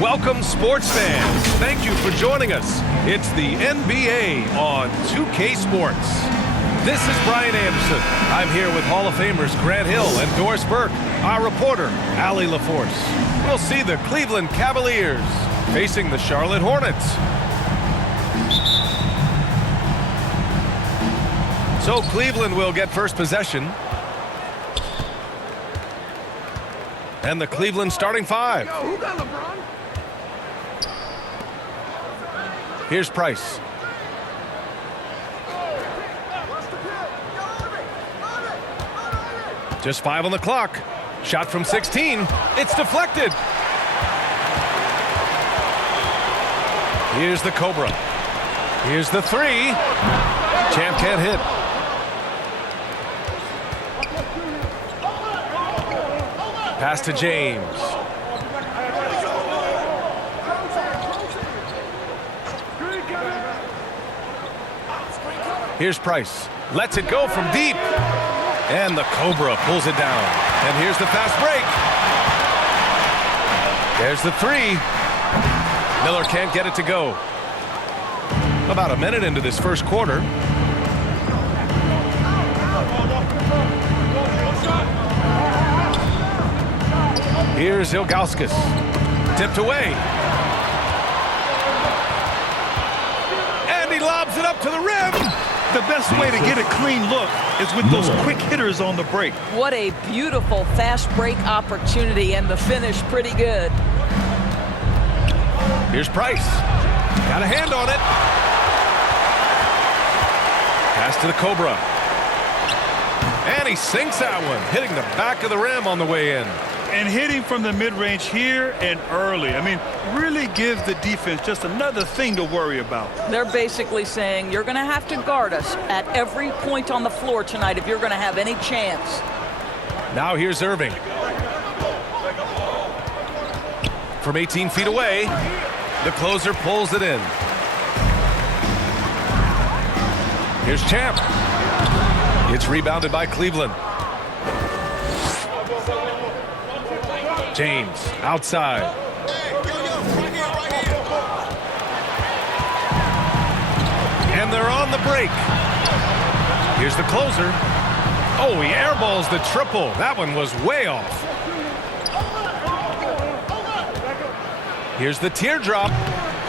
Welcome, sports fans. Thank you for joining us. It's the NBA on 2K Sports. This is Brian Anderson. I'm here with Hall of Famers Grant Hill and Doris Burke. Our reporter, Allie LaForce. We'll see the Cleveland Cavaliers facing the Charlotte Hornets. So Cleveland will get first possession. And the Cleveland starting five. Who got LeBron? Here's Price. Just 5 on the clock. Shot from 16. It's deflected. Here's the Cobra. Here's the three. Champ can't hit. Pass to James. Here's Price. Lets it go from deep. And the Cobra pulls it down. And here's the fast break. There's the three. Miller can't get it to go. About a minute into this first quarter. Here's Ilgauskas. Tipped away. And he lobs it up to the rim. The best way to get a clean look is with those quick hitters on the break. What a beautiful fast break opportunity, and the finish pretty good. Here's Price. Got a hand on it. Pass to the Cobra. And he sinks that one, hitting the back of the rim on the way in. And hitting from the mid-range here and early. I mean, really gives the defense just another thing to worry about. They're basically saying you're going to have to guard us at every point on the floor tonight if you're going to have any chance. Now here's Irving. From 18 feet away, the closer pulls it in. Here's Champ. It's rebounded by Cleveland. James outside. And they're on the break. Here's the closer. Oh, he airballs the triple. That one was way off. Here's the teardrop.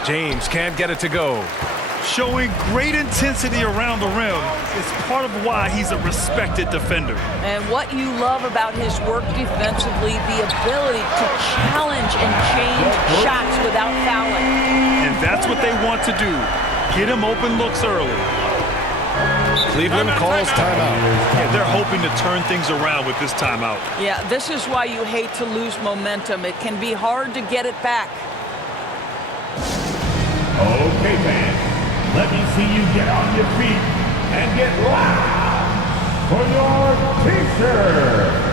James can't get it to go. Showing great intensity around the rim is part of why he's a respected defender. And what you love about his work defensively, the ability to challenge and change shots without fouling. And that's what they want to do. Get him open looks early. Cleveland calls timeout. Yeah, they're hoping to turn things around with this timeout. Yeah, this is why you hate to lose momentum. It can be hard to get it back. Okay, fans. Let me see you get on your feet and get loud for your t-shirt.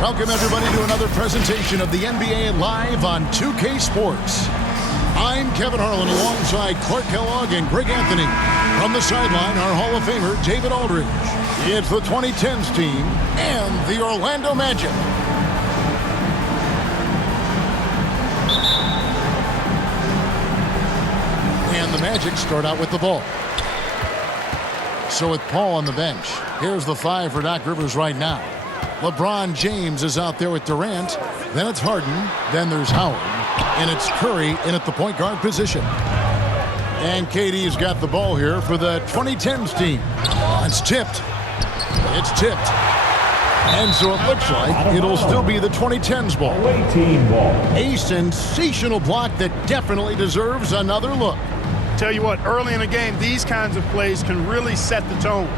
Welcome, everybody, to another presentation of the NBA Live on 2K Sports. I'm Kevin Harlan alongside Clark Kellogg and Greg Anthony. From the sideline, our Hall of Famer, David Aldridge. It's the 2010s team and the Orlando Magic. And the Magic start out with the ball. So with Paul on the bench, here's the 5 for Doc Rivers right now. LeBron James is out there with Durant. Then it's Harden. Then there's Howard. And it's Curry in at the point guard position. And KD's got the ball here for the 2010s team. It's tipped. It's tipped. And so it looks like it'll still be the 2010s ball. Away team ball. A sensational block that definitely deserves another look. Tell you what, early in the game, these kinds of plays can really set the tone.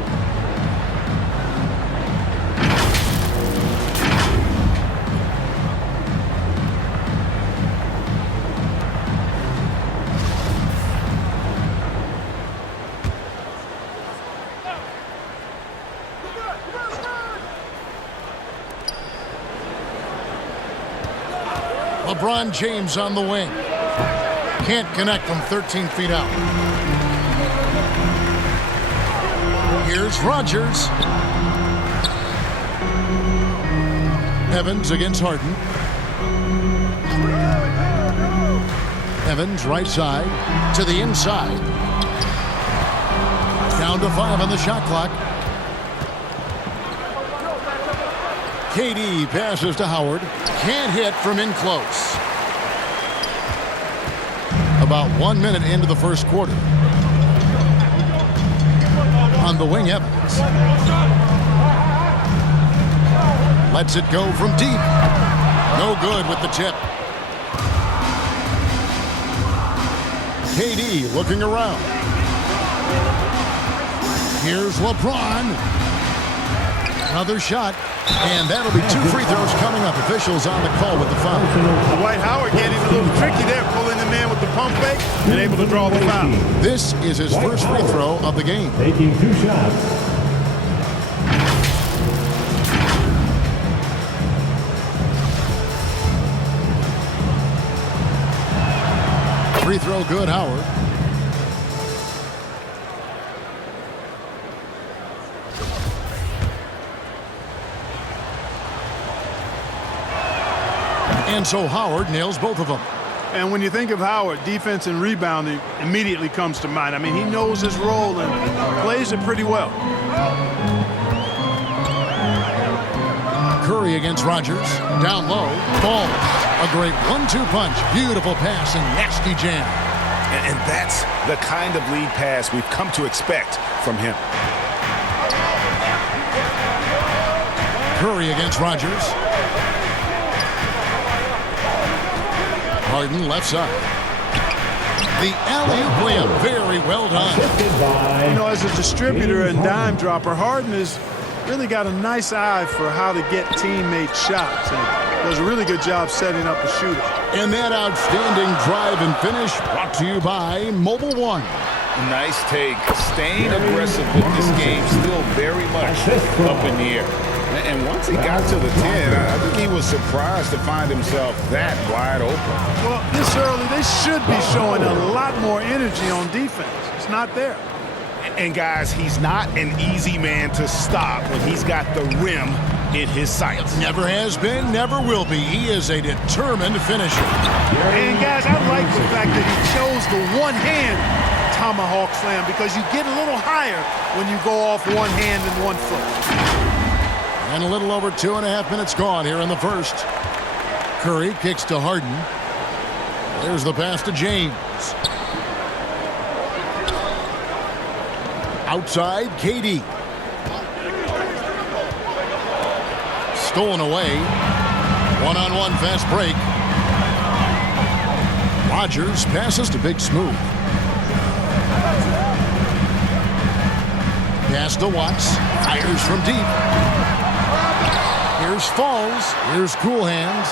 LeBron James on the wing. Can't connect from 13 feet out. Here's Rodgers. Evans against Harden. Evans right side to the inside. Down to 5 on the shot clock. KD passes to Howard. Can't hit from in close. About 1 minute into the first quarter. On the wing, Evans. Lets it go from deep. No good with the tip. KD looking around. Here's LeBron. Another shot. And that'll be 2 free throws coming up. Officials on the call with the foul. Dwight Howard getting a little tricky there, pulling the man with the pump fake and able to draw the foul. This is his first free throw of the game. Taking 2 shots. Free throw good, Howard. And so Howard nails both of them. And when you think of Howard, defense and rebounding immediately comes to mind. I mean, he knows his role and plays it pretty well. Curry against Rodgers. Down low. Ball. A great 1-2 punch. Beautiful pass and nasty jam. And that's the kind of lead pass we've come to expect from him. Curry against Rodgers. Harden left side. The alley-oop layup, very well done. You know, as a distributor and dime dropper, Harden has really got a nice eye for how to get teammate shots. And does a really good job setting up the shooter. And that outstanding drive and finish brought to you by Mobile One. Nice take. Staying aggressive with this game, still very much up in the air. And once he got to the 10, I think he was surprised to find himself that wide open. Well, this early, they should be showing a lot more energy on defense. It's not there. And guys, he's not an easy man to stop when he's got the rim in his sights. Never has been, never will be. He is a determined finisher. And guys, I like the fact that he chose the one-hand tomahawk slam because you get a little higher when you go off one hand and 1 foot. And a little over 2.5 minutes gone here in the first. Curry kicks to Harden. There's the pass to James. Outside, KD. Stolen away. One-on-one fast break. Rodgers passes to Big Smooth. Pass to Watts. Fires from deep. Here's Falls. Here's Cool Hands.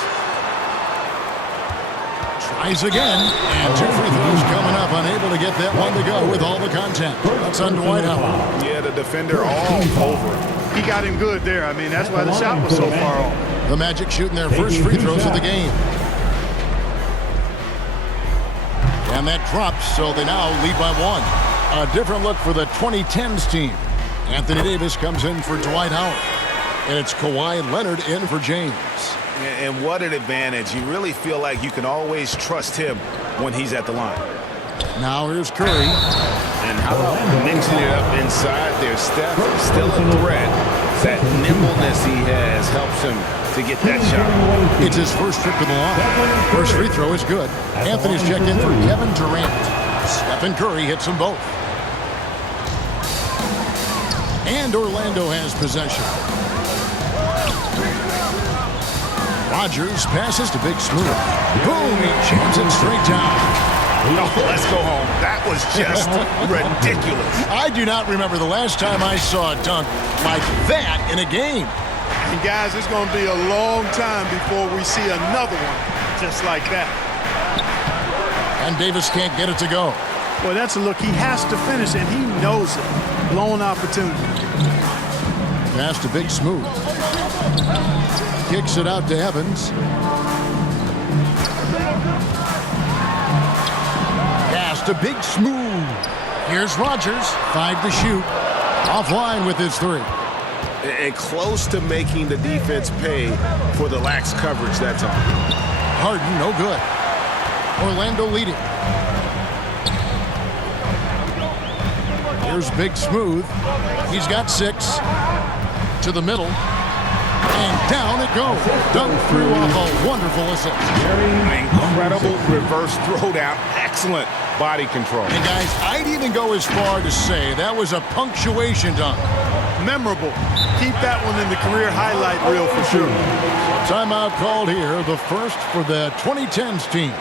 Tries again. And 2 free throws coming up. Unable to get that one to go with all the contact. That's on Dwight Howard. Yeah, the defender all over him. he got him good there. I mean, that's why the shot was so far off. The Magic shooting their first free throws of the game. And that drops, so they now lead by 1. A different look for the 2010s team. Anthony Davis comes in for Dwight Howard. And it's Kawhi Leonard in for James. And what an advantage. You really feel like you can always trust him when he's at the line. Now here's Curry. And how about mixing it up inside there? Steph still a threat. That nimbleness he has helps him to get that shot. It's his first trip to the line. First free throw is good. Anthony's checked in for Kevin Durant. Stephen Curry hits them both. And Orlando has possession. Rodgers passes to Big Smooth. Boom, he jams it straight down. Oh, let's go home. That was just ridiculous. I do not remember the last time I saw a dunk like that in a game. And guys, it's going to be a long time before we see another one just like that. And Davis can't get it to go. Well, that's a look he has to finish, and he knows it. Blown opportunity. Pass to Big Smooth. Kicks it out to Evans. Pass to Big Smooth. Here's Rodgers. 5 to shoot. Offline with his 3. And close to making the defense pay for the lax coverage that time. Harden, no good. Orlando leading. Here's Big Smooth. He's got 6. To the middle. And down it goes. Dunk through off a wonderful assist. An incredible reverse throwdown. Excellent body control. And guys, I'd even go as far to say that was a punctuation dunk. Memorable. Keep that one in the career highlight reel for sure. Timeout called here, the first for the 2010s team.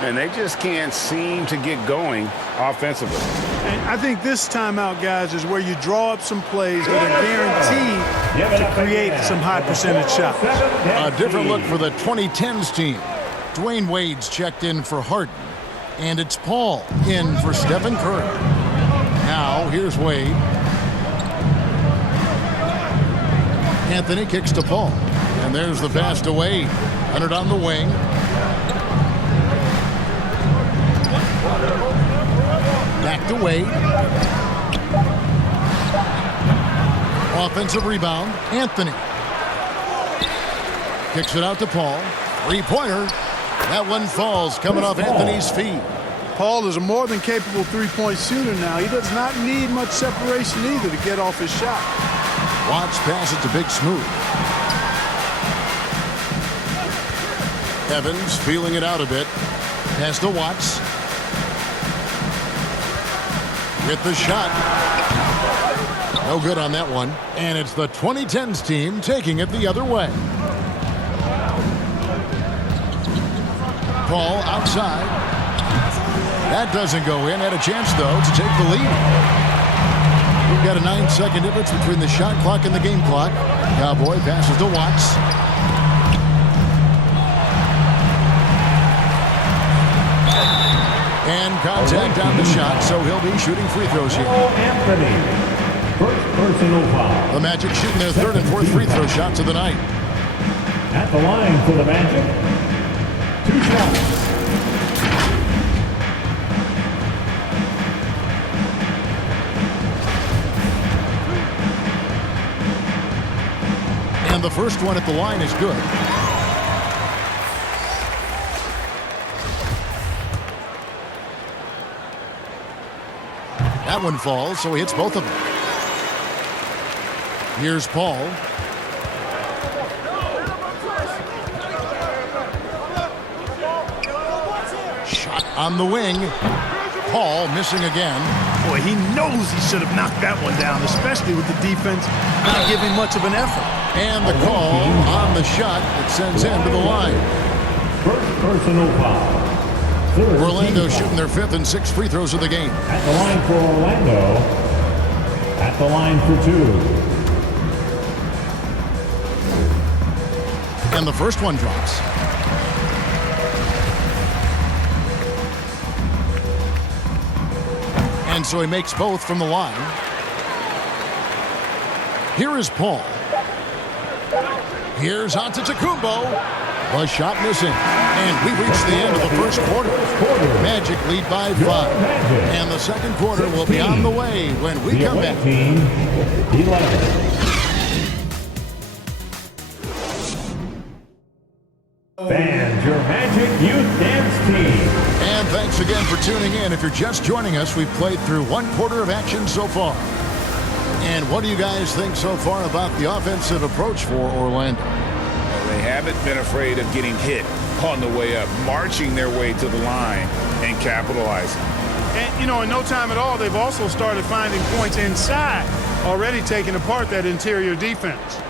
And they just can't seem to get going offensively. And I think this timeout, guys, is where you draw up some plays that are guaranteed to create some high percentage shots. A different look for the 2010s team. Dwayne Wade's checked in for Harden. And it's Paul in for Stephen Curry. Now, here's Wade. Anthony kicks to Paul. And there's the pass to Wade. Leonard on the wing. Back to Wade. Offensive rebound. Anthony. Kicks it out to Paul. 3-pointer. That one falls coming off Anthony's feet. Paul is a more than capable three-point shooter now. He does not need much separation either to get off his shot. Watts passes to Big Smooth. Evans feeling it out a bit. Pass to Watts. With the shot. No good on that one. And it's the 2010s team taking it the other way. Paul outside. That doesn't go in. Had a chance, though, to take the lead. We've got a 9-second difference between the shot clock and the game clock. Cowboy passes to Watts. And contact on the shot, so he'll be shooting free throws here. Anthony, first personal foul. The Magic shooting their 3rd and 4th free throw shots of the night. At the line for the Magic, 2 shots. And the first one at the line is good. That one falls, so he hits both of them. Here's Paul. Shot on the wing. Paul missing again. Boy, he knows he should have knocked that one down, especially with the defense not giving much of an effort. And the call on the shot that sends him to the line. First personal foul. Orlando shooting their 5th and 6th free throws of the game. At the line for Orlando. At the line for 2. And the first one drops. And so he makes both from the line. Here is Paul. Here's Antetokounmpo. The shot missing. And we reach the end of the first quarter. Magic lead by 5. And the second quarter will be on the way when we come back. Team 11. Fans, your Magic Youth Dance Team. And thanks again for tuning in. If you're just joining us, we've played through one quarter of action so far. And what do you guys think so far about the offensive approach for Orlando? They haven't been afraid of getting hit on the way up, marching their way to the line and capitalizing. And, you know, in no time at all, they've also started finding points inside, already taking apart that interior defense.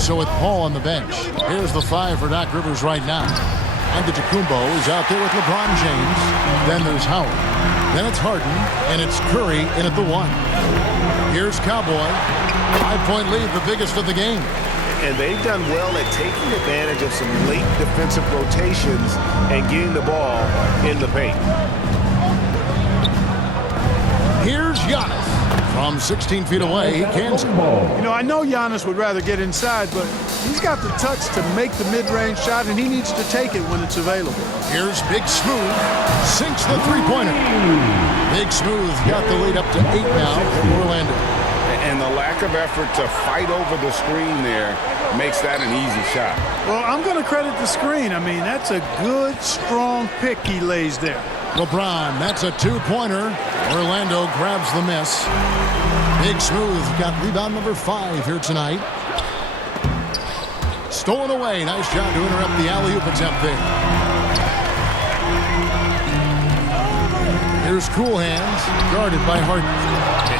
So with Paul on the bench, here's the 5 for Doc Rivers right now. Antetokounmpo is out there with LeBron James. Then there's Howard. Then it's Harden, and it's Curry in at the 1. Here's Cowboy. 5-point lead, the biggest of the game. And they've done well at taking advantage of some late defensive rotations and getting the ball in the paint. Here's Giannis. From 16 feet away, he cans it. You know, I know Giannis would rather get inside, but he's got the touch to make the mid-range shot, and he needs to take it when it's available. Here's Big Smooth. Sinks the three-pointer. Big Smooth got the lead up to 8 now for Orlando. And the lack of effort to fight over the screen there makes that an easy shot. Well, I'm going to credit the screen. I mean, that's a good, strong pick he lays there. LeBron, that's a 2-pointer. Orlando grabs the miss. Big Smooth got rebound number 5 here tonight. Stolen away. Nice job to interrupt the alley-oop attempt there. Here's Cool Hands, guarded by Harden.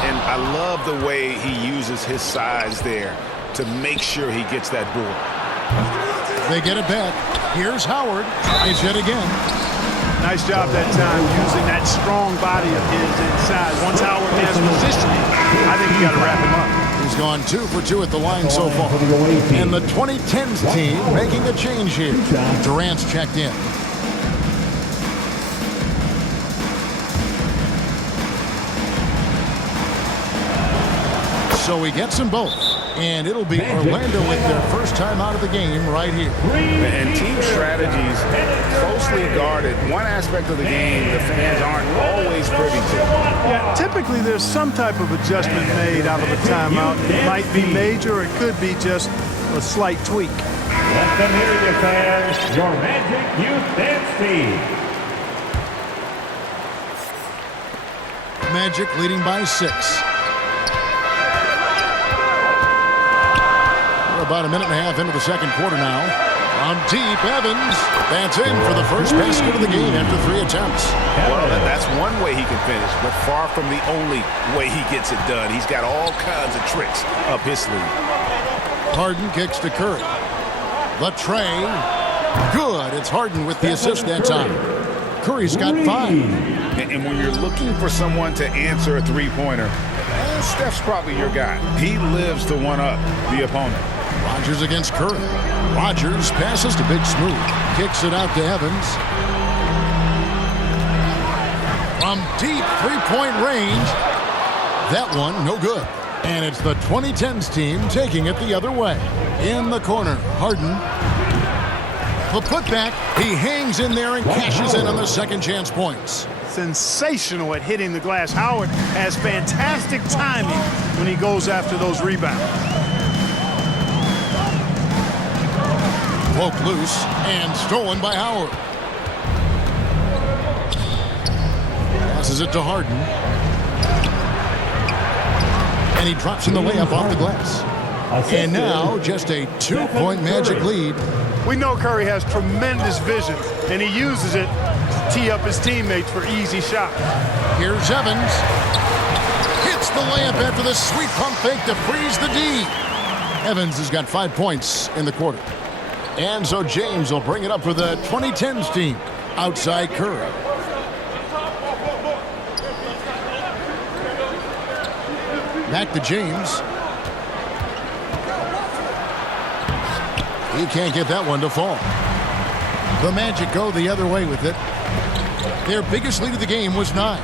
And I love the way he uses his size there to make sure he gets that board. They get it back. Here's Howard. Tries it again. Nice job that time using that strong body of his inside. Once Howard has positioning, I think you got to wrap him up. He's gone 2 for 2 at the line so far. And the 2010s team making a change here. Durant's checked in. So he gets them both. And it'll be Orlando with their first time out of the game right here. And team strategies closely guarded. One aspect of the game the fans aren't always privy to. Yeah, typically there's some type of adjustment made out of a timeout. It might be major, or it could be just a slight tweak. Let them hear you, fans. Your Magic Youth Dance Team. Magic leading by 6. About a minute and a half into the second quarter now. From deep, Evans. That's in for the first basket of the game after 3 attempts. Well, that's one way he can finish, but far from the only way he gets it done. He's got all kinds of tricks up his sleeve. Harden kicks to Curry. The tray. Good. It's Harden with the assist that time. Curry's got 5. And when you're looking for someone to answer a three-pointer, Steph's probably your guy. He lives to one-up the opponent. Rodgers against Curry. Rodgers passes to Big Smooth. Kicks it out to Evans. From deep 3-point range. That one, no good. And it's the 2010s team taking it the other way. In the corner, Harden. The putback. He hangs in there and cashes in on the second chance points. Sensational at hitting the glass. Howard has fantastic timing when he goes after those rebounds. Poked loose and stolen by Howard. Passes it to Harden. And he drops in the layup off the glass. And now just a 2-point Magic lead. We know Curry has tremendous vision, and he uses it to tee up his teammates for easy shots. Here's Evans. Hits the layup after the sweet pump fake to freeze the D. Evans has got 5 points in the quarter. And so James will bring it up for the 2010s team outside Curry. Back to James. He can't get that one to fall. The Magic go the other way with it. Their biggest lead of the game was 9.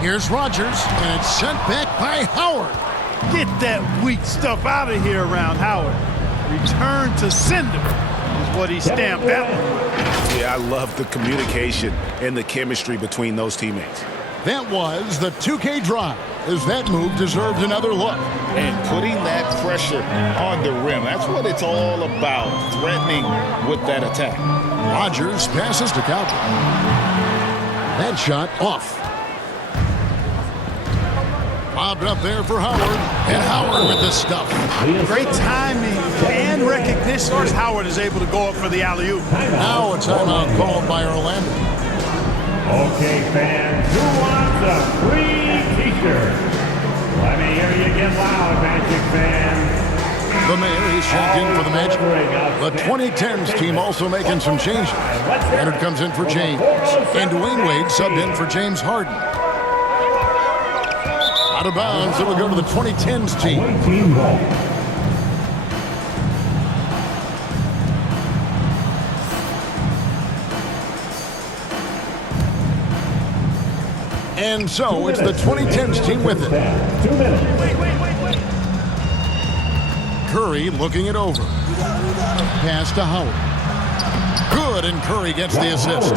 Here's Rogers, and it's sent back by Howard. Get that weak stuff out of here around Howard. Return to sender is what he stamped that one with. Yeah, I love the communication and the chemistry between those teammates. That was the 2K drive, as that move deserved another look. And putting that pressure on the rim, that's what it's all about, threatening with that attack. Rogers passes to Calvin. That shot off. Lobbed up there for Howard, and Howard with the stuff. Great timing and recognition as Howard is able to go up for the alley-oop. Now a timeout called by Orlando. Okay, fans, who wants a free t-shirt? Let me hear you get loud, Magic fans. The mayor is checked in for the Magic. The 2010s team also making some changes. Leonard comes in for James, and Dwayne Wade subbed in for James Harden. Out of bounds, it'll go to the 2010s team. And so it's the 2010s team with it. 2 minutes. Curry looking it over. Pass to Howard. Good, and Curry gets the assist.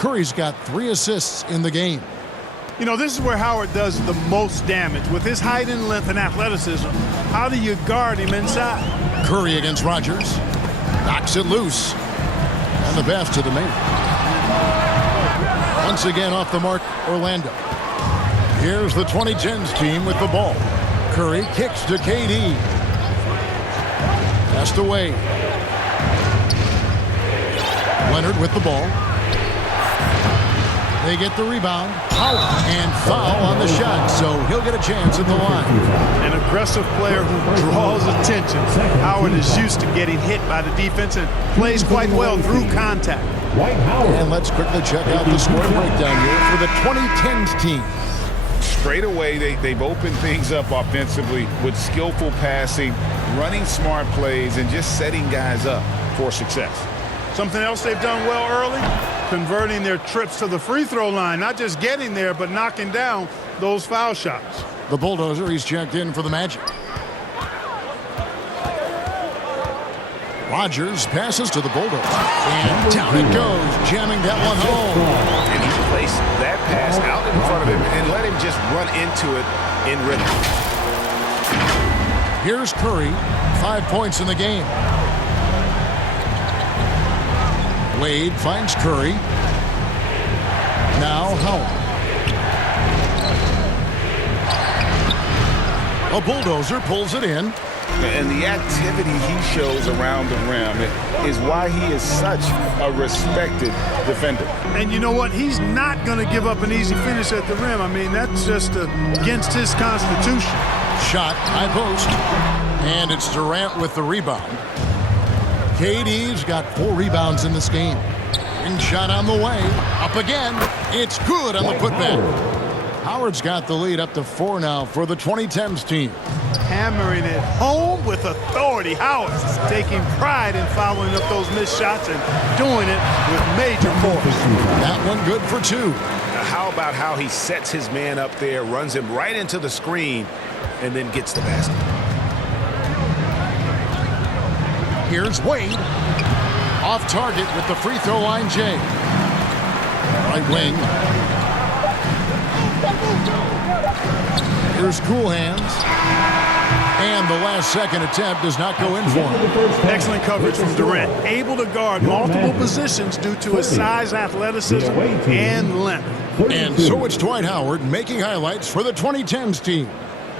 Curry's got 3 assists in the game. You know, this is where Howard does the most damage. With his height and length and athleticism, how do you guard him inside? Curry against Rogers. Knocks it loose. And the pass to the main. Once again off the mark, Orlando. Here's the 2010s team with the ball. Curry kicks to KD. Passed away. Leonard with the ball. They get the rebound. And foul on the shot, so he'll get a chance at the line. An aggressive player who draws attention. Howard is used to getting hit by the defense and plays quite well through contact. And let's quickly check out the score breakdown here for the 2010s team. Straight away, they've opened things up offensively with skillful passing, running smart plays, and just setting guys up for success. Something else they've done well early, converting their trips to the free throw line, not just getting there, but knocking down those foul shots. The Bulldozer, he's checked in for the Magic. Rogers passes to the Bulldozer. And down it goes, jamming that one home. And he placed that pass out in front of him and let him just run into it in rhythm. Here's Curry, 5 points in the game. Wade finds Curry. Now Howard. A Bulldozer pulls it in. And the activity he shows around the rim is why he is such a respected defender. And you know what? He's not going to give up an easy finish at the rim. I mean, that's just against his constitution. Shot, high post. And it's Durant with the rebound. KD's got 4 rebounds in this game. And shot on the way. Up again. It's good on the putback. Howard's got the lead up to 4 now for the 2010s team. Hammering it home with authority. Howard's taking pride in following up those missed shots and doing it with major force. That one good for 2. Now, how about how he sets his man up there, runs him right into the screen, and then gets the basket? Here's Wade. Off target with the free throw line, Jay. Right wing. Here's Cool Hands. And the last second attempt does not go in for him. Excellent coverage from Durant. Able to guard multiple positions due to his size, athleticism, and length. And so it's Dwight Howard making highlights for the 2010s team.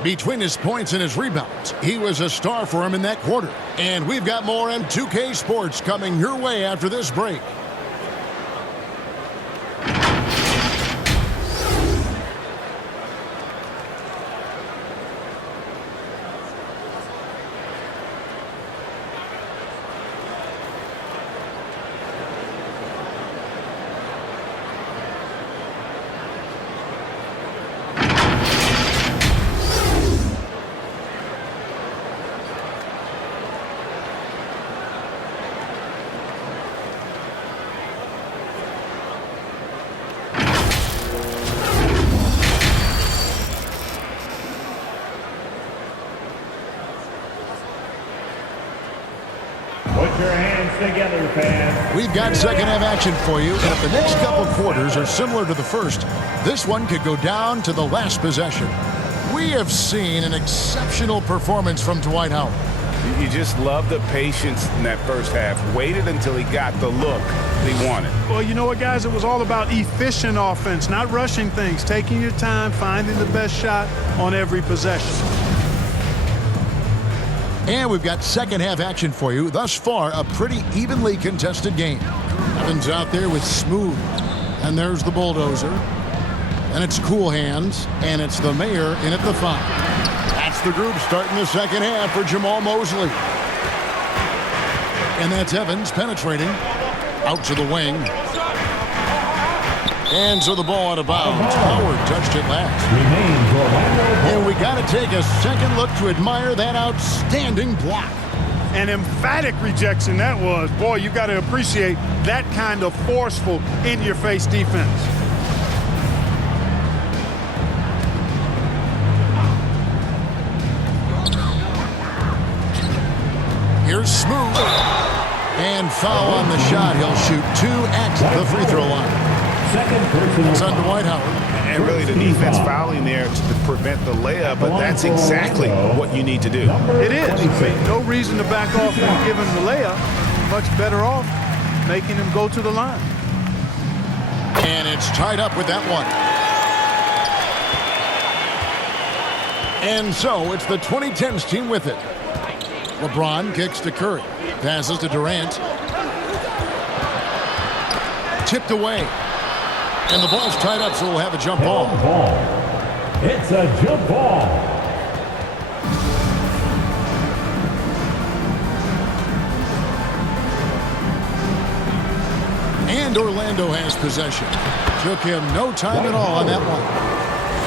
Between his points and his rebounds, he was a star for him in that quarter. And we've got more M2K Sports coming your way after this break. together, fans. We've got second half action for you, and if the next couple quarters are similar to the first, this one could go down to the last possession. We have seen an exceptional performance from Dwight Howard. You just love the patience in that first half. Waited until he got the look he wanted. Well, you know what, guys? It was all about efficient offense, not rushing things, taking your time, finding the best shot on every possession. And we've got second half action for you. Thus far, a pretty evenly contested game. Evans out there with Smooth. And there's the bulldozer. And it's Cool Hands. And it's the Mayor in at the 5. That's the group starting the second half for Jamal Mosley. And that's Evans penetrating. Out to the wing. And so the ball out of bounds. Howard touched it last. And we got to take a second look to admire that outstanding block. An emphatic rejection that was. Boy, you got to appreciate that kind of forceful, in-your-face defense. Here's Smooth. And foul on the shot. He'll shoot 2 at the free throw line. It's on Dwight Howard. And really the defense fouling there to prevent the layup, but that's exactly what you need to do. It is. I mean, no reason to back off and give him the layup. Much better off making him go to the line. And it's tied up with that one. And so it's the 2010s team with it. LeBron kicks to Curry. Passes to Durant. Tipped away. And the ball's tied up, so we'll have a jump ball. It's a jump ball. And Orlando has possession. Took him no time at all on that one.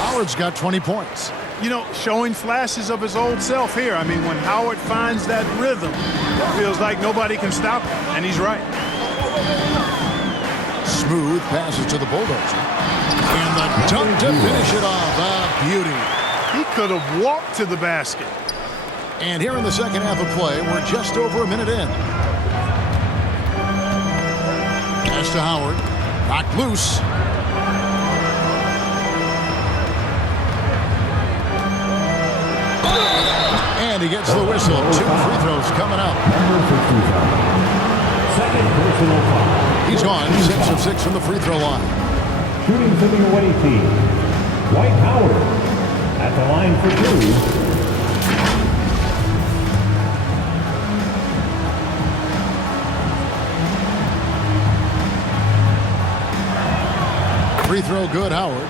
Howard's got 20 points. You know, showing flashes of his old self here. I mean, when Howard finds that rhythm, it feels like nobody can stop him, and he's right. Smooth passes to the bulldozer. And the dunk to finish it off. A beauty. He could have walked to the basket. And here in the second half of play, we're just over a minute in. Pass to Howard. Knocked loose. And he gets the whistle. 2 free throws coming up. Second personal foul. He's gone 6 of 6 from the free throw line. Shooting for the away team, Dwight Howard at the line for 2. Free throw good, Howard.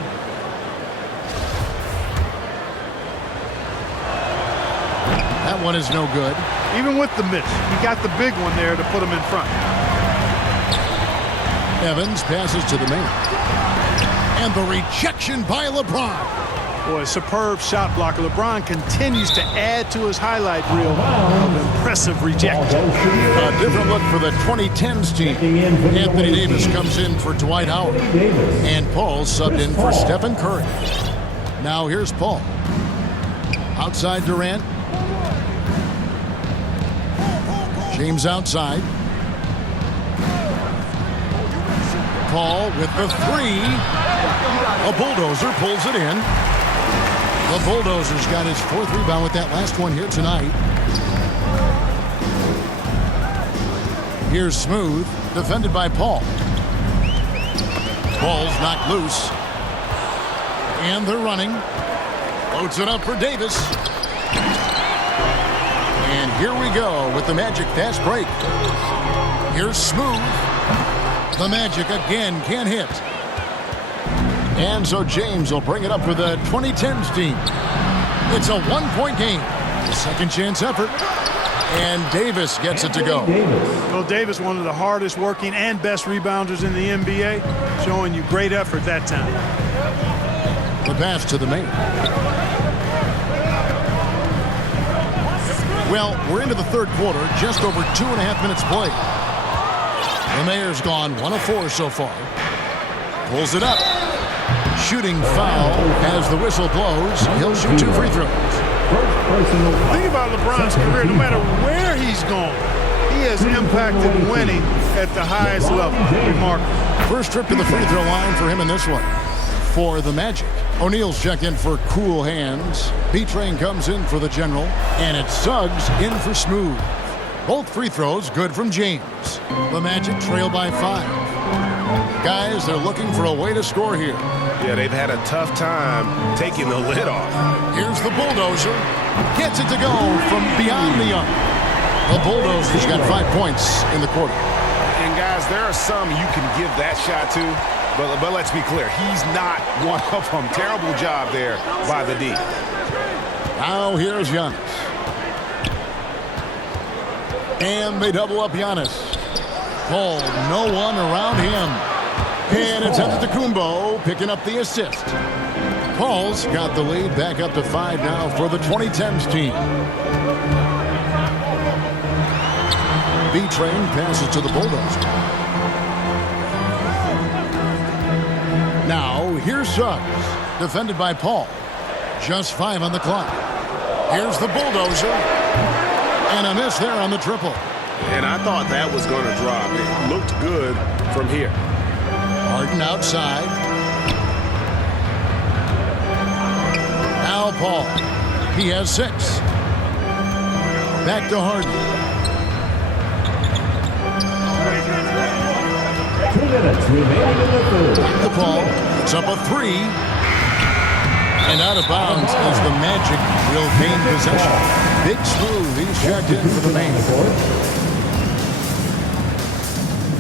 That one is no good. Even with the miss, he got the big one there to put him in front. Evans passes to the man. And the rejection by LeBron. Boy, superb shot blocker. LeBron continues to add to his highlight reel of impressive rejection. A different look for the 2010s team. Anthony Davis comes in for Dwight Howard. And Paul subbed in for Stephen Curry. Now here's Paul. Outside Durant. James outside. Paul with the 3. A bulldozer pulls it in. The bulldozer's got his 4th rebound with that last one here tonight. Here's Smooth, defended by Paul. Ball's knocked loose. And they're running. Loads it up for Davis. And here we go with the Magic fast break. Here's Smooth. The Magic again can't hit. And so James will bring it up for the 2010s team. It's a 1-point game. A second chance effort. And Davis gets it to go. Well, Davis, one of the hardest working and best rebounders in the NBA, showing you great effort that time. The pass to the main. Well, we're into the third quarter, just over 2.5 minutes played. The Mayor's gone 1 of 4 so far. Pulls it up. Shooting foul as the whistle blows. He'll shoot 2 free throws. Think about LeBron's career. No matter where he's gone, he has impacted winning at the highest level. Remarkable. First trip to the free throw line for him in this one. For the Magic, O'Neal's checked in for cool hands. B-Train comes in for the general. And it's Suggs in for smooth. Both free throws good from James. The Magic trail by 5. Guys, they're looking for a way to score here. Yeah, they've had a tough time taking the lid off. Here's the bulldozer. Gets it to go from beyond the arc. The bulldozer's got 5 points in the quarter. And guys, there are some you can give that shot to, but let's be clear, he's not one of them. Terrible job there by the D. Now here's Giannis. And they double up Giannis. Paul, no one around him. And it's Antetokounmpo picking up the assist. Paul's got the lead back up to 5 now for the 2010s team. B-Train passes to the bulldozer. Now here's Suggs, defended by Paul. Just 5 on the clock. Here's the bulldozer. And a miss there on the triple. And I thought that was going to drop. It looked good from here. Harden outside. Now Paul. He has 6. Back to Harden. 2 minutes remaining in the third. The ball. It's up a 3. And out of bounds as the Magic will gain possession. Big Smooth. He's checked in for the main.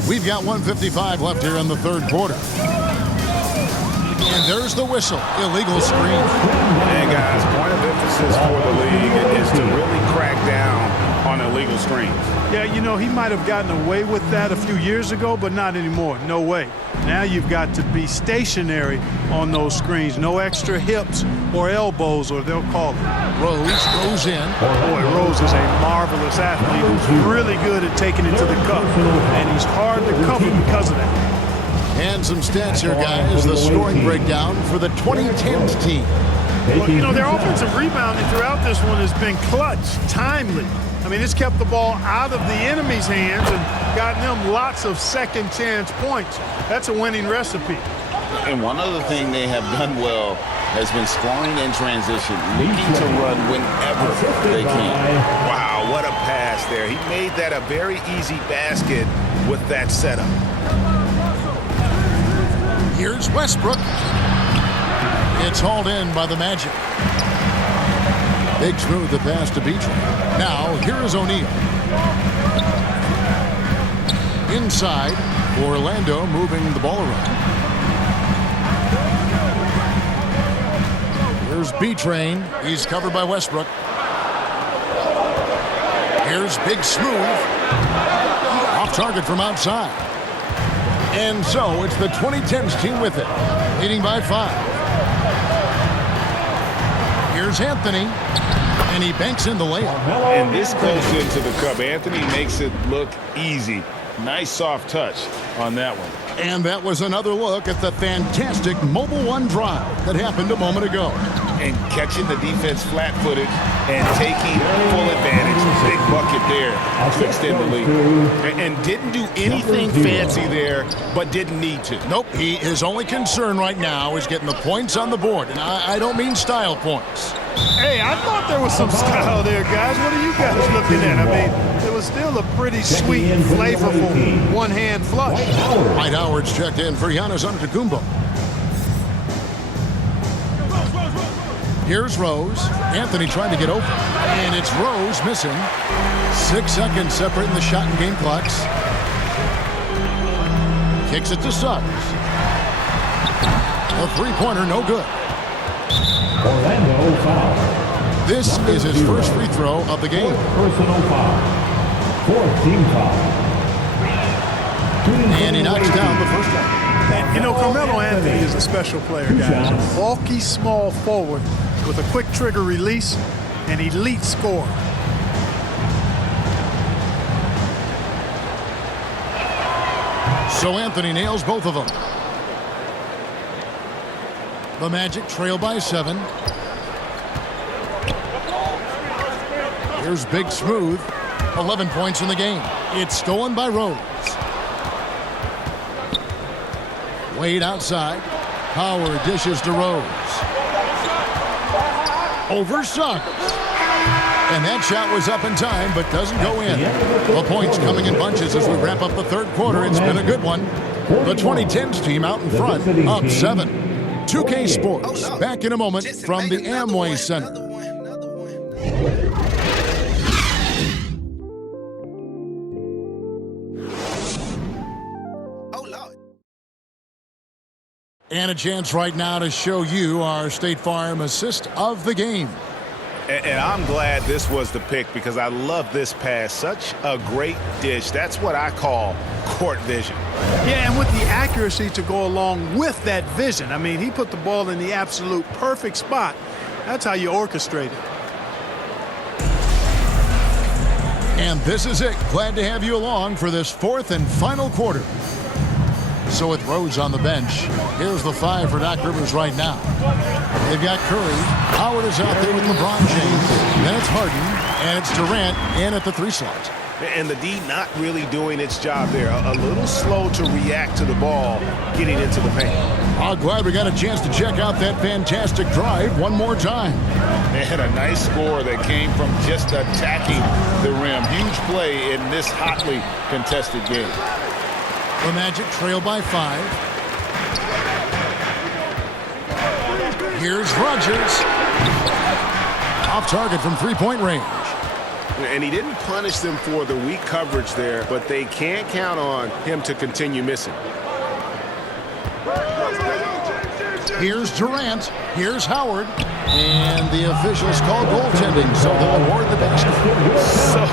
We've got 1:55 left here in the third quarter. And there's the whistle. Illegal screen. And guys, point of emphasis for the league is to really crack down on illegal screens. Yeah, you know, he might have gotten away with that a few years ago, but not anymore. No way. Now you've got to be stationary on those screens. No extra hips or elbows, or they'll call it. Rose goes in. Boy, Rose is a marvelous athlete who's really good at taking it to the cup. And he's hard to cover because of that. And some stats here, guys. The scoring breakdown for the 2010s team. Well, you know, their offensive rebounding throughout this one has been clutch, timely. I mean, it's kept the ball out of the enemy's hands and gotten them lots of second chance points. That's a winning recipe. And one other thing they have done well has been scoring in transition, looking to run whenever they can. Wow, what a pass there. He made that a very easy basket with that setup. Here's Westbrook. It's hauled in by the Magic. Big Smooth the pass to B-Train. Now, here is O'Neal. Inside, Orlando moving the ball around. Here's B-Train. He's covered by Westbrook. Here's Big Smooth. Off target from outside. And so it's the 2010s team with it, leading by 5. Here's Anthony, and he banks in the layup. And this close into the cup, Anthony makes it look easy. Nice soft touch on that one. And that was another look at the fantastic Mobile One drive that happened a moment ago. And catching the defense flat-footed and taking full advantage. Big bucket there to extend the lead. And didn't do anything fancy there, but didn't need to. Nope, his only concern right now is getting the points on the board. And I don't mean style points. Hey, I thought there was some style there, guys. What are you guys looking at? I mean, it was still a pretty sweet, flavorful one-hand flush. Dwight Howard's checked in for Giannis Antetokounmpo. Here's Rose. Anthony trying to get open. And it's Rose missing. 6 seconds separating the shot and game clocks. Kicks it to Suggs. A three-pointer, no good. Orlando foul. This is his first free throw of the game. Personal foul. 4th team foul. And he knocks down the first one. And, you know, Carmelo Anthony is a special player, guys. Bulky, small forward with a quick trigger release, an elite scorer. So Anthony nails both of them. The Magic trail by 7. Here's Big Smooth. 11 points in the game. It's stolen by Rose. Wade outside. Howard dishes to Rose. Over Suggs. And that shot was up in time, but doesn't go in. The points coming in bunches as we wrap up the third quarter. It's been a good one. The 2010s team out in front, up 7. 2K Sports, back in a moment from the Amway Center. And a chance right now to show you our State Farm assist of the game. And I'm glad this was the pick because I love this pass. Such a great dish. That's what I call court vision. Yeah, and with the accuracy to go along with that vision. I mean, he put the ball in the absolute perfect spot. That's how you orchestrate it. And this is it. Glad to have you along for this fourth and final quarter. So with Rose on the bench, here's the 5 for Doc Rivers right now. They've got Curry. Howard is out there with LeBron James. Then it's Harden, and it's Durant in at the 3 slot. And the D not really doing its job there. A little slow to react to the ball getting into the paint. I'm glad we got a chance to check out that fantastic drive one more time. They had a nice score that came from just attacking the rim. Huge play in this hotly contested game. The Magic trail by 5. Here's Rodgers. Off target from 3-point range. And he didn't punish them for the weak coverage there, but they can't count on him to continue missing. Here's Durant. Here's Howard. And the officials call goaltending, so they'll award the basket. So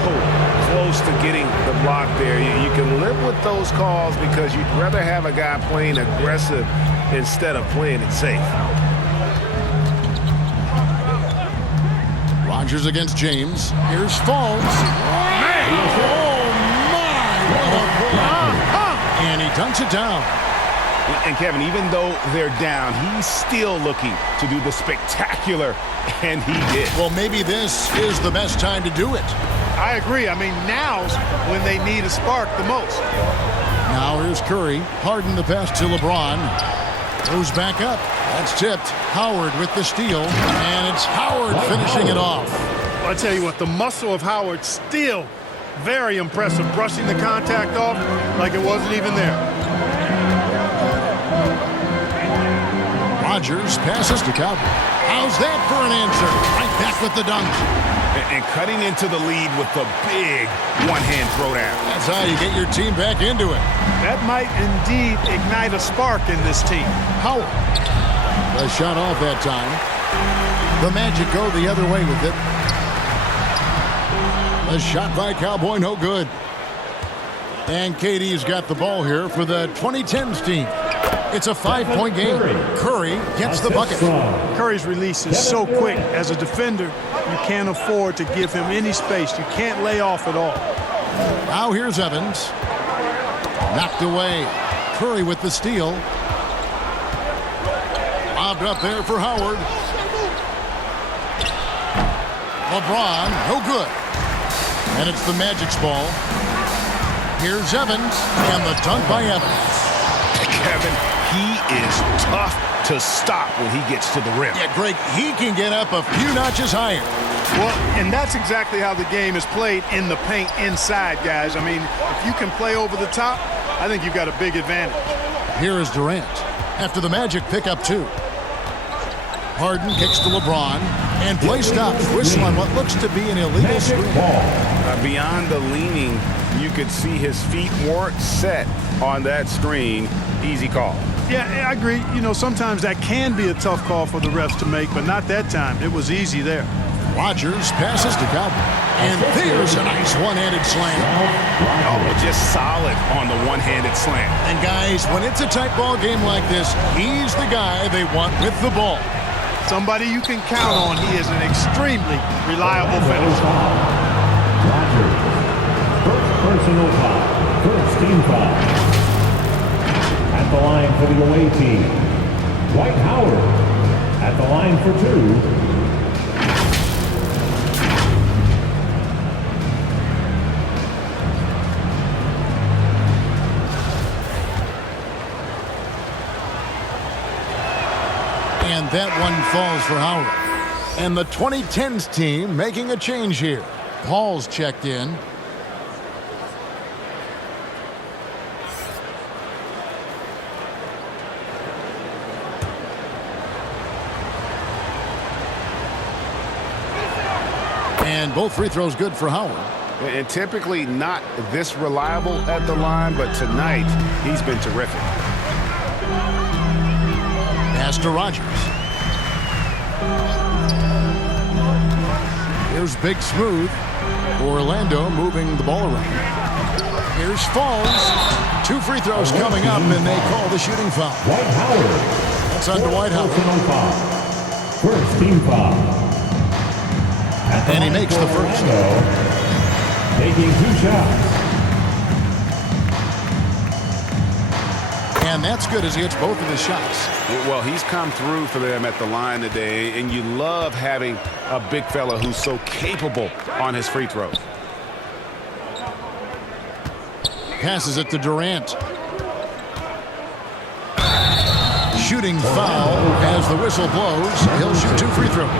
close to getting the block there. You can live with those calls because you'd rather have a guy playing aggressive instead of playing it safe. Rodgers against James. Here's Falls. Man! Oh, my! What a play. And he dunks it down. And Kevin, even though they're down, he's still looking to do the spectacular, and he did. Well, maybe this is the best time to do it. I agree. I mean, now's when they need a spark the most. Now here's Curry. Harden the pass to LeBron. Goes back up. That's tipped. Howard with the steal. And it's Howard finishing it off. I tell you what, the muscle of Howard still very impressive. Brushing the contact off like it wasn't even there. Rodgers passes to Cowboy. How's that for an answer? Right back with the dunk. And cutting into the lead with the big one-hand throwdown. That's how you get your team back into it. That might indeed ignite a spark in this team. Howard. The shot off that time. The Magic go the other way with it. The shot by Cowboy, no good. And KD's got the ball here for the 2010s team. It's a 5-point game. Curry gets the bucket. Curry's release is so quick. As a defender, you can't afford to give him any space. You can't lay off at all. Now here's Evans. Knocked away. Curry with the steal. Lobbed up there for Howard. LeBron, no good. And it's the Magic's ball. Here's Evans, and the dunk by Evans. Kevin, he is tough to stop when he gets to the rim. Yeah, Greg, he can get up a few notches higher. Well, and that's exactly how the game is played in the paint inside, guys. I mean, if you can play over the top, I think you've got a big advantage. Here is Durant. After the Magic pick up 2. Harden kicks to LeBron, and play stops. Whistle on what looks to be an illegal screen. Beyond the leaning, you could see his feet weren't set on that screen. Easy call. Yeah, I agree. You know, sometimes that can be a tough call for the refs to make, but not that time. It was easy there. Rodgers passes to Cowboy. And there's a nice one-handed slam. Oh, just solid on the one-handed slam. And guys, when it's a tight ball game like this, he's the guy they want with the ball. Somebody you can count on. He is an extremely reliable finisher. Rodgers. First personal foul. First team foul. At the line for the away team, Dwight Howard. At the line for 2. And that one falls for Howard. And the 2010s team making a change here. Paul's checked in. And both free throws good for Howard. And typically not this reliable at the line, but tonight he's been terrific. Pass to Rogers. Here's Big Smooth. Orlando moving the ball around. Here's Falls. 2 free throws coming up, and they call the shooting foul. Dwight Howard. That's on Dwight Howard. Personal foul. First team foul. And he makes the first. Taking 2 shots. And that's good as he hits both of his shots. Well, he's come through for them at the line today, and you love having a big fella who's so capable on his free throws. Passes it to Durant. Shooting foul as the whistle blows. He'll shoot 2 free throws.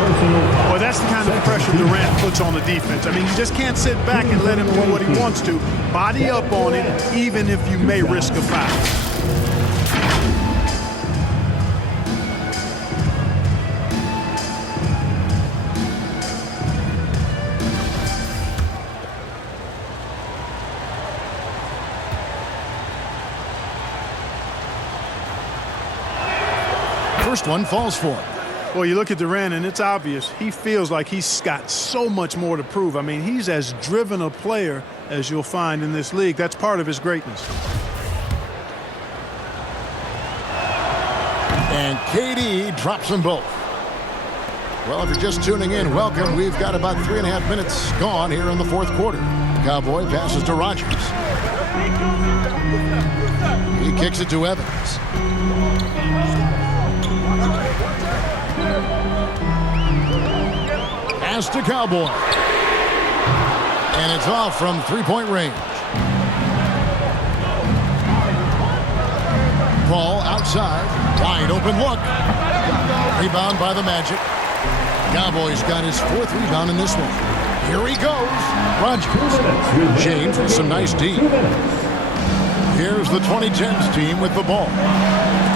Well, that's the kind of pressure Durant puts on the defense. I mean, you just can't sit back and let him do what he wants to. Body up on it, even if you may risk a foul. First one falls for him. Well, you look at Durant, and it's obvious he feels like he's got so much more to prove. I mean, he's as driven a player as you'll find in this league. That's part of his greatness. And KD drops them both. Well, if you're just tuning in, welcome. We've got about 3.5 minutes gone here in the 4th quarter. Cowboy passes to Rogers. He kicks it to Evans. Pass to Cowboy. And it's off from 3-point range. Ball outside. Wide open look. Rebound by the Magic. Cowboys got his 4th rebound in this one. Here he goes. Rogers. James with some nice D. Here's the 2010s team with the ball.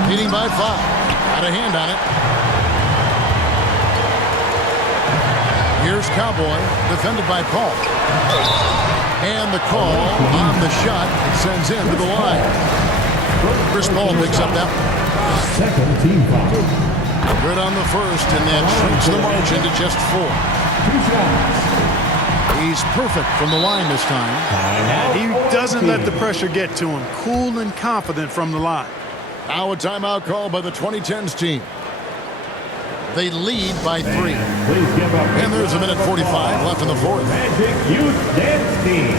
Leading by 5. Got a hand on it. Here's Cowboy, defended by Paul. And the call on the shot sends him to the line. Chris Paul picks up that one. Second team foul. Good on the first, and that shrinks the margin to just 4. 2 shots. He's perfect from the line this time. He doesn't let the pressure get to him. Cool and confident from the line. Now a timeout call by the 2010s team. They lead by 3. And there's a minute 45 left in the 4th. Magic Youth Dance Team.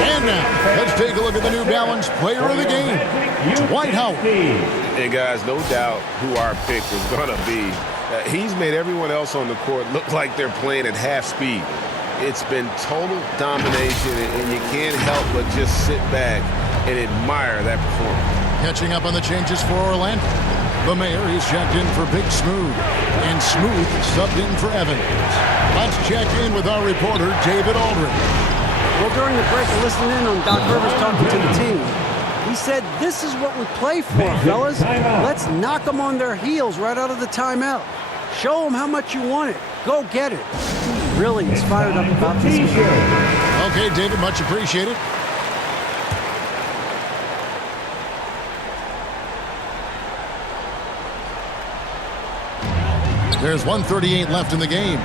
And now, let's take a look at the New Balance player of the game, Dwight Howard. And guys, no doubt who our pick is going to be. He's made everyone else on the court look like they're playing at half speed. It's been total domination, and you can't help but just sit back and admire that performance. Catching up on the changes for Orlando. The mayor is checked in for Big Smooth, and Smooth subbed in for Evans. Let's check in with our reporter, David Aldridge. Well, during the break, I listened in on Doc Rivers talking to the team. He said, this is what we play for, fellas. Let's knock them on their heels right out of the timeout. Show them how much you want it. Go get it. Really is fired up about this game. Okay, David, much appreciated. There's 1:38 left in the game.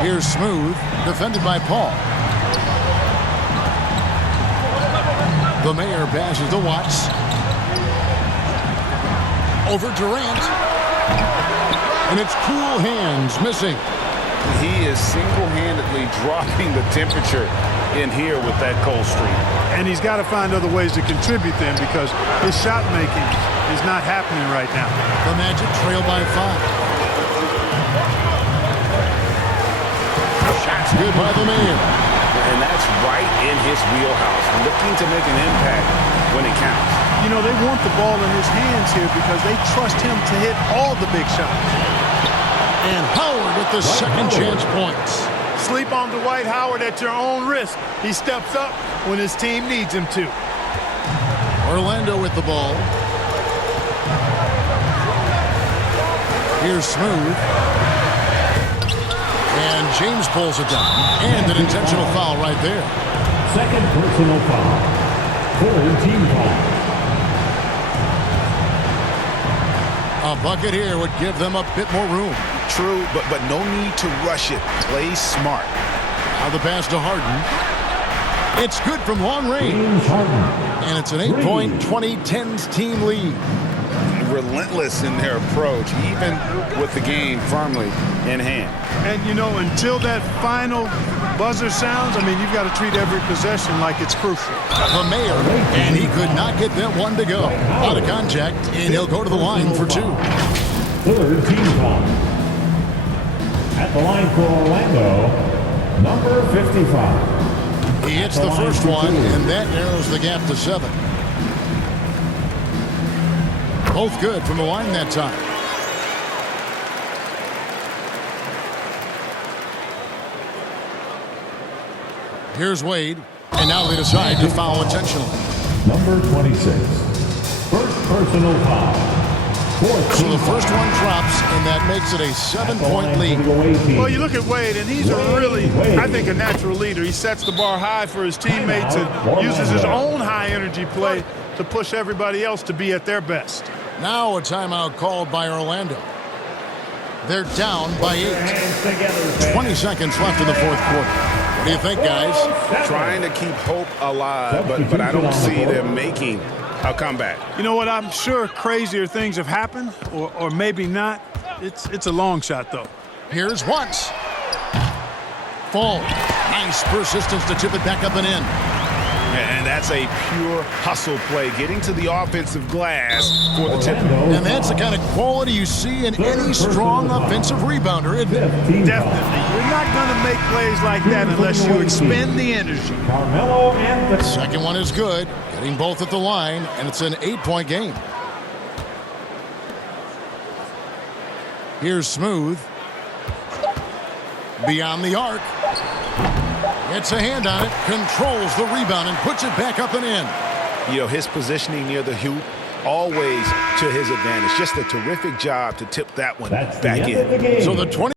Here's Smooth, defended by Paul. The mayor passes to Watts. Over Durant. And it's cool hands missing. He is single-handedly dropping the temperature in here with that cold streak. And he's got to find other ways to contribute then, because his shot making is not happening right now. The Magic trail by 5. Shots good by the Mayor. And that's right in his wheelhouse, looking to make an impact when it counts. You know, they want the ball in his hands here because they trust him to hit all the big shots. And Howard with the second chance points. Sleep on Dwight Howard at your own risk. He steps up when his team needs him to. Orlando with the ball. Here's Smooth. And James pulls it down. And an intentional foul right there. Second personal foul. Third team foul. A bucket here would give them a bit more room. True, but no need to rush it. Play smart. Now the pass to Harden. It's good from long range. James Harden. And it's an 8-point 2010s team lead. Relentless in their approach, even with the game firmly in hand. And, you know, until that final buzzer sounds, I mean, you've got to treat every possession like it's crucial. The Mayor, and he could not get that one to go. Out of contact, and he'll go to the line for 2. Third team foul. At the line for Orlando, number 55. He hits the first one, and that narrows the gap to 7. Both good from the line that time. Here's Wade, and now they decide to foul intentionally. Number 26. First personal foul. So the first one drops, and that makes it a 7-point lead. Well, you look at Wade, and he's a really, I think, a natural leader. He sets the bar high for his teammates and uses his own high-energy play to push everybody else to be at their best. Now a timeout called by Orlando. They're down by 8. 20 seconds left in the fourth quarter. What do you think, guys? Trying to keep hope alive, but I don't see them making a comeback. You know what? I'm sure crazier things have happened, or maybe not. It's a long shot, though. Here's once. Fall. Nice persistence to tip it back up and in. And that's a pure hustle play, getting to the offensive glass for the tip. And that's the kind of quality you see in any strong offensive rebounder, isn't it? Definitely. You're not going to make plays like that unless you expend the energy. Carmelo and the Second one is good, getting both at the line, and it's an 8-point game. Here's Smooth. Beyond the arc. Gets a hand on it, controls the rebound, and puts it back up and in. You know, his positioning near the hoop, always to his advantage. Just a terrific job to tip that one back in. So the 20